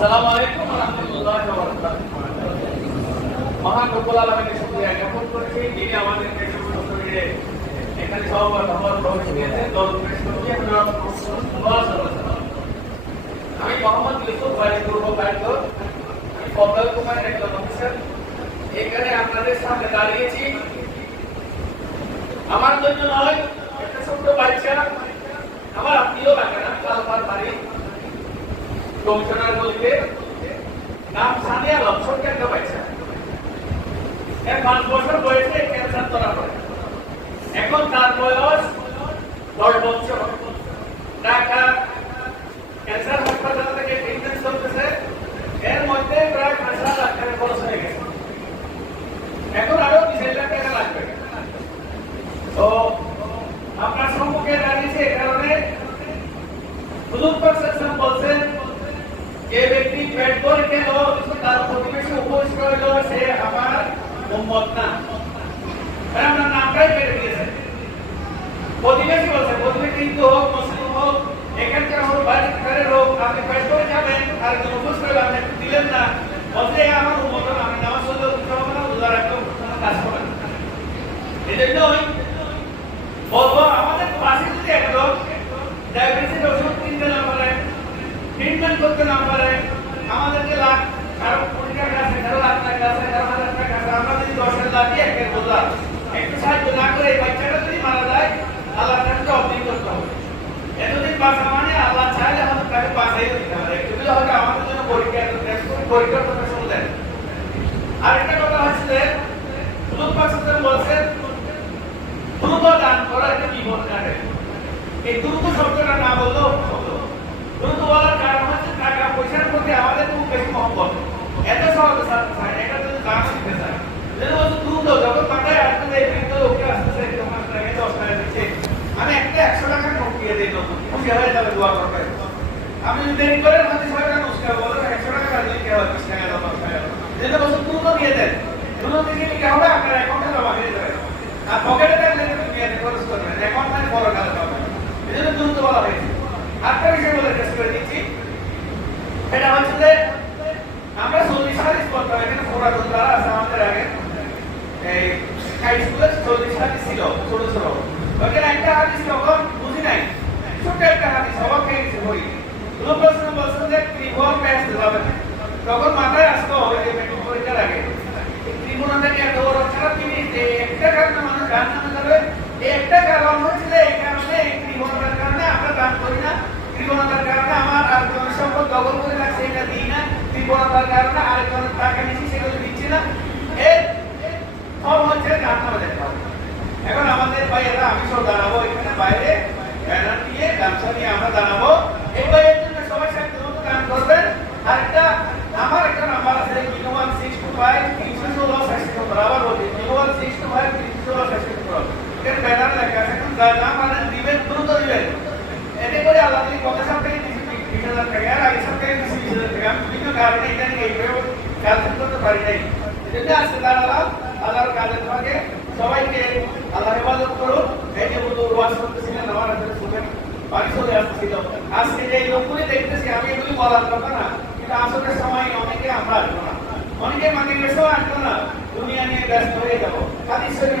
এখানে আমি মোহাম্মদ ইউসুফ ভাই পূর্ব কার্য এখানে আপনাদের সামনে দাঁড়িয়েছি। আমার জন্য নয়, একটা ছোট্ট বাচ্চা। আমার আত্মীয় লাগে না বাড়ি। কমিশনার বলতে নাম সানিয়া আলম ছোট্ট একটা বাচ্চা এর পাঁচ বছর বয়সে ক্যান্সার ধরা পড়ে। এখন তার বয়স দশ বছর। ঢাকা ক্যান্সার হাসপাতাল থেকে ট্রিটমেন্ট চলতেছে। এর মধ্যে প্রায় পাঁচ সাত লাখ টাকা খরচ হয়ে গেছে। এখন আরও বিশ লাখ টাকা লাগবে। তো আপনার সম্মুখে দাঁড়িয়েছে এ কারণে। হুজুর পাক বলছেন, যে ব্যক্তি পেট করে খেল তার প্রতিবেশী উপস্থিত হইল সে আমার উম্মত না তাই আমরা নামটাই কেটে দিয়েছে। প্রতিবেশী বলছে প্রতিবেশী হিন্দু হোক, মুসলিম হোক, এখানকার হোক বাইরের হোক আপনি পেট করে যাবেন, আর একজন উপস্থিত হইল আপনি দিলেন না। বলছে আমার উম্মত আমি নামাজ পড়লে উঠতে হবে না রোজা রাখলেও কাজ করবেন এই জন্যই বলব আমাদের পাশে যদি একদম ডায়াবেটিসের ওষুধ কিনতে না পারে ট্রিটমেন্ট করতে না পারে, আমাদেরকে লাখ কারও কোটি টাকা আছে কারও লাখ টাকা আছে কারও হাজার টাকা আছে আমরা একটু সাহায্য না মানে আল্লাহ চাইলে আমাদের তাকে বাঁচাই দিতে হবে। একটু যদি হয়তো আমাদের জন্য পরীক্ষা পরীক্ষার কথা শুনলেন না বললেও হতো দ্রুত বলার কারণ হচ্ছে টাকা পয়সার প্রতি আমাদের খুব বেশি মহব্বত। এত সহজে এটা যদি দান দিতে চায়। আমি যদি দেরি করে হাতে ছয় টাকা নমস্কার বলো একশো টাকা দিলে কি হয় টাকা দশ টাকা দাও যদি বলছে দিয়ে দেন অ্যাকাউন্টে জমা হয়ে যাবে আর পকেটে থাকলে অ্যাকাউন্ট মানে বড় কাজ হবে এই জন্য হয়েছে আরেকটা বিষয় বলে শেষ করে দিচ্ছি এটা হচ্ছে যে আমরা চল্লিশ হাদিস পড়তাম এখানে পুরাতন দ্বারা আছে। হাই স্কুলে চল্লিশ একটা কারণে মানুষ গান নামে যাবে একটা কারণ এই কারণে আমরা গান করি না। ত্রিভুবনতার কারণে আমার আর কোন সম্পদ দখল করে রাখছে এটা দিই না। ত্রিভুবনতার কারণে আরেকজনের টাকা নিচ্ছি সেগুলো দিচ্ছি না এর সব হচ্ছে গান নামে দেখা এখন আমাদের ভাইয়েরা আমি সব দাঁড়াবো এখানে বাইরে ব্যানার দিয়ে গামছা নিয়ে আমরা দাঁড়াবো এই ভাইয়ের জন্য সবাই সাথে মতো গান করবেন আর একটা আমার একটা নাম্বার আছে zero one six two five তিনশো ষোলো ষাটশো সত্তর আবার বলছি zero one six two five তিনশো ষোলো ষাটশো সত্তর এখানে ব্যানার লেখা আছে এখন না পারেন, দিবেন, দ্রুত দিবেন। এতে করে আল্লাহ কত সব বিশ হাজার টাকা, আর আগে সব থেকে দিচ্ছি বিশ হাজার টাকা। আমি বিভিন্ন কারণে এটা নিয়ে এইভাবে ক্যালকুলেট করতে পারি নাই। এজন্য আজকে দাঁড়ালাম আল্লাহর কাজের ফাঁকে সবাইকে আল্লাহ হেফাজত করুন এই যে হুজুর ওয়াজ করতেছিলেন আমার হাতে শুনবেন। বাড়ি চলে আসছিল আজকে যে লোকগুলি দেখতেছি, আমি এগুলি বলার কথা না, কিন্তু আসলে সময় অনেকে আমরা আসব না। অনেকে মানে এসেও আসব না। দুনিয়া নিয়ে ব্যস্ত হয়ে যাব। হাদিস শরীফ